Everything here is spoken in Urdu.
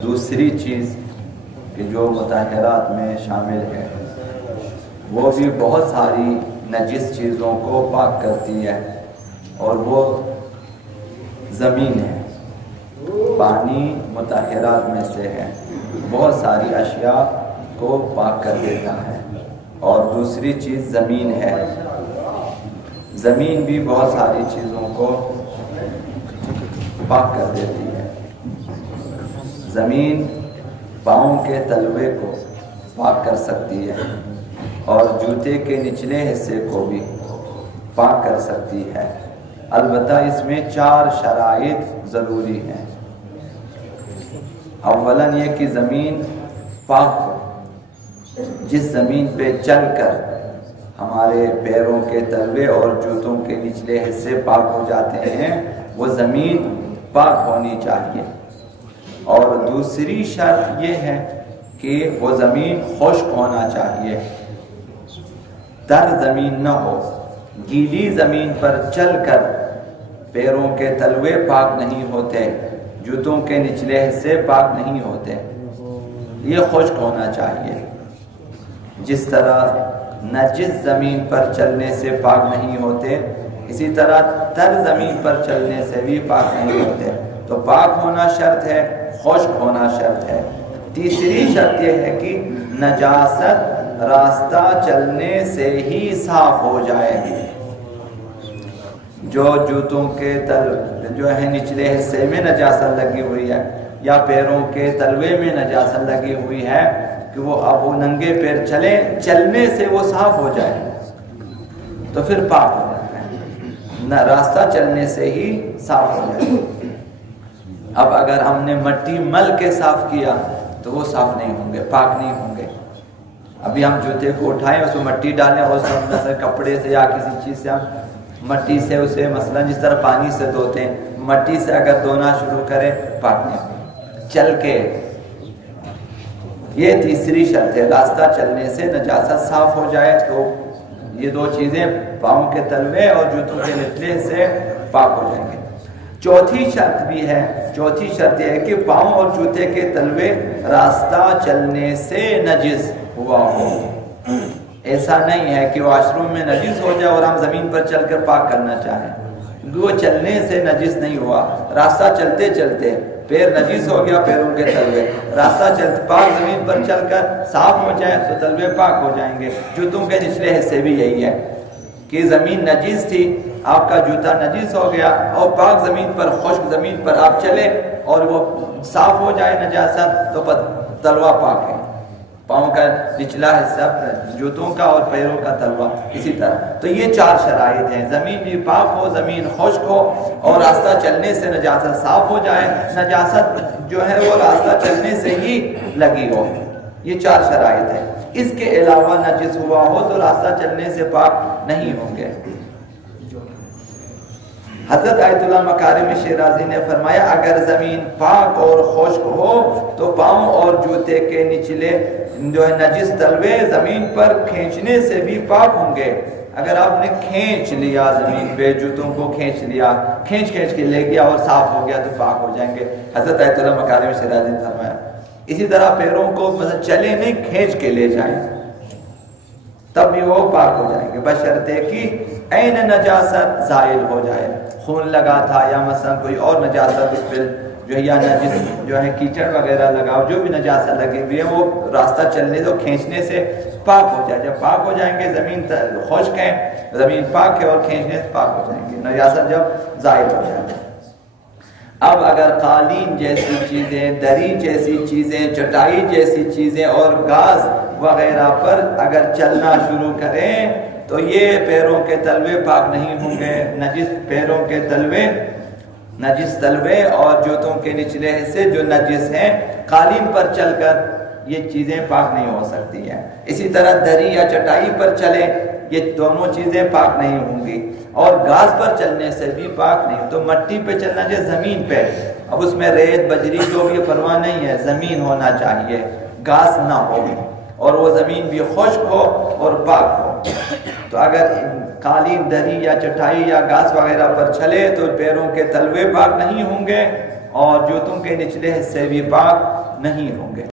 دوسری چیز کہ جو مطہرات میں شامل ہے وہ بھی بہت ساری نجس چیزوں کو پاک کرتی ہے، اور وہ زمین ہے۔ پانی مطہرات میں سے ہے، بہت ساری اشیاء کو پاک کر دیتا ہے۔ اور دوسری چیز زمین ہے، زمین بھی بہت ساری چیزوں کو پاک کر دیتی ہے۔ زمین پاؤں کے تلوے کو پاک کر سکتی ہے اور جوتے کے نچلے حصے کو بھی پاک کر سکتی ہے، البتہ اس میں 4 شرائط ضروری ہیں۔ اولاً یہ کہ زمین پاک ہو۔ جس زمین پہ چل کر ہمارے پیروں کے تلوے اور جوتوں کے نچلے حصے پاک ہو جاتے ہیں وہ زمین پاک ہونی چاہیے۔ اور دوسری شرط یہ ہے کہ وہ زمین خشک ہونا چاہیے، تر زمین نہ ہو۔ گیلی زمین پر چل کر پیروں کے تلوے پاک نہیں ہوتے، جوتوں کے نچلے حصے پاک نہیں ہوتے، یہ خشک ہونا چاہیے۔ جس طرح نجس زمین پر چلنے سے پاک نہیں ہوتے، اسی طرح تر زمین پر چلنے سے بھی پاک نہیں ہوتے۔ تو پاک ہونا شرط ہے، خشک ہونا شرط ہے۔ تیسری شرط یہ ہے کہ نجاست راستہ چلنے سے ہی صاف ہو جائے۔ جو جوتوں کے جو ہے نچلے حصے میں نجاست لگی ہوئی ہے یا پیروں کے تلوے میں نجاست لگی ہوئی ہے کہ وہ اب وہ ننگے پیر چلنے سے وہ صاف ہو جائے تو پھر پاک ہو جاتا ہے، نہ راستہ چلنے سے ہی صاف ہو جائے۔ اب اگر ہم نے مٹی مل کے صاف کیا تو وہ صاف نہیں ہوں گے، پاک نہیں ہوں گے۔ ابھی ہم جوتے کو اٹھائیں، اس میں مٹی ڈالیں اور مثلا کپڑے سے یا کسی چیز سے ہم مٹی سے اسے مثلا جس طرح پانی سے دھوتے ہیں، مٹی سے اگر دھونا شروع کریں پاک نہیں ہوں، چل کے۔ یہ تیسری شرط ہے، راستہ چلنے سے نجاست صاف ہو جائے تو یہ 2 چیزیں پاؤں کے تلوے اور جوتوں کے نچلے سے پاک ہو جائیں گے۔ چوتھی شرط بھی ہے، چوتھی شرط یہ ہے کہ پاؤں اور جوتے کے تلوے راستہ چلنے سے نجس ہوا ہو۔ ایسا نہیں ہے کہ واش روم میں نجس ہو جائے اور ہم زمین پر چل کر پاک کرنا چاہیں، کیونکہ وہ چلنے سے نجس نہیں ہوا، راستہ چلتے چلتے پیر نجس ہو گیا، پیروں کے تلوے راستہ چلتے پاک زمین پر چل کر صاف ہو جائے تو تلوے پاک ہو جائیں گے۔ جوتوں کے نچلے حصے بھی یہی ہے کہ زمین نجس تھی، آپ کا جوتا نجس ہو گیا اور پاک زمین پر خشک زمین پر آپ چلے اور وہ صاف ہو جائے نجاست تو تلوا پاک ہے، پاؤں کا نچلا حصہ جوتوں کا اور پیروں کا تلوا اسی طرح۔ تو یہ 4 شرائط ہیں، زمین بھی پاک ہو، زمین خشک ہو اور راستہ چلنے سے نجاست صاف ہو جائے، نجاست جو ہے وہ راستہ چلنے سے ہی لگی ہو۔ یہ 4 شرائط ہیں۔ اس کے علاوہ نجس ہوا ہو تو راستہ چلنے سے پاک نہیں ہوں گے۔ حضرت آیت اللہ مکارم شیرازی نے فرمایا اگر زمین پاک اور خشک ہو تو پاؤں اور جوتے کے نچلے جو ہے نجس تلوے زمین پر کھینچنے سے بھی پاک ہوں گے۔ اگر آپ نے کھینچ لیا زمین پہ، جوتوں کو کھینچ لیا، کھینچ کے لے گیا اور صاف ہو گیا تو پاک ہو جائیں گے، حضرت آیت اللہ مکارم شیرازی نے فرمایا۔ اسی طرح پیروں کو مثلا چلے نہیں، کھینچ کے لے جائیں تب بھی وہ پاک ہو جائیں گے، بشرطے کہ عین نجاست زائل ہو جائے۔ خون لگا تھا یا مثلا کوئی اور نجاست اس پہ جو ہے یا نجس جو ہے کیچڑ وغیرہ لگا، جو بھی نجاست لگی ہوئی ہے وہ راستہ چلنے سے کھینچنے سے پاک ہو جائے۔ جب پاک ہو جائیں گے، زمین خشک ہے، زمین پاک ہے اور کھینچنے سے پاک ہو جائیں گے، نجاست جب زائل ہو جائے گی۔ اب اگر قالین جیسی چیزیں، دری جیسی چیزیں، چٹائی جیسی چیزیں اور گاز وغیرہ پر اگر چلنا شروع کریں تو یہ پیروں کے تلوے پاک نہیں ہوں گے۔ نجس پیروں کے تلوے، نجس تلوے اور جوتوں کے نچلے حصے جو نجس ہیں، قالین پر چل کر یہ چیزیں پاک نہیں ہو سکتی ہیں۔ اسی طرح دری یا چٹائی پر چلیں، یہ دونوں چیزیں پاک نہیں ہوں گی، اور گاز پر چلنے سے بھی پاک نہیں۔ تو مٹی پہ چلنا چاہیے، زمین پہ، اب اس میں ریت بجری جو بھی پرواہ نہیں ہے، زمین ہونا چاہیے، گاز نہ ہو، اور وہ زمین بھی خشک ہو اور پاک ہو۔ تو اگر قالین، دری یا چٹائی یا گاز وغیرہ پر چلے تو پیروں کے تلوے پاک نہیں ہوں گے اور جوتوں کے نچلے حصے بھی پاک نہیں ہوں گے۔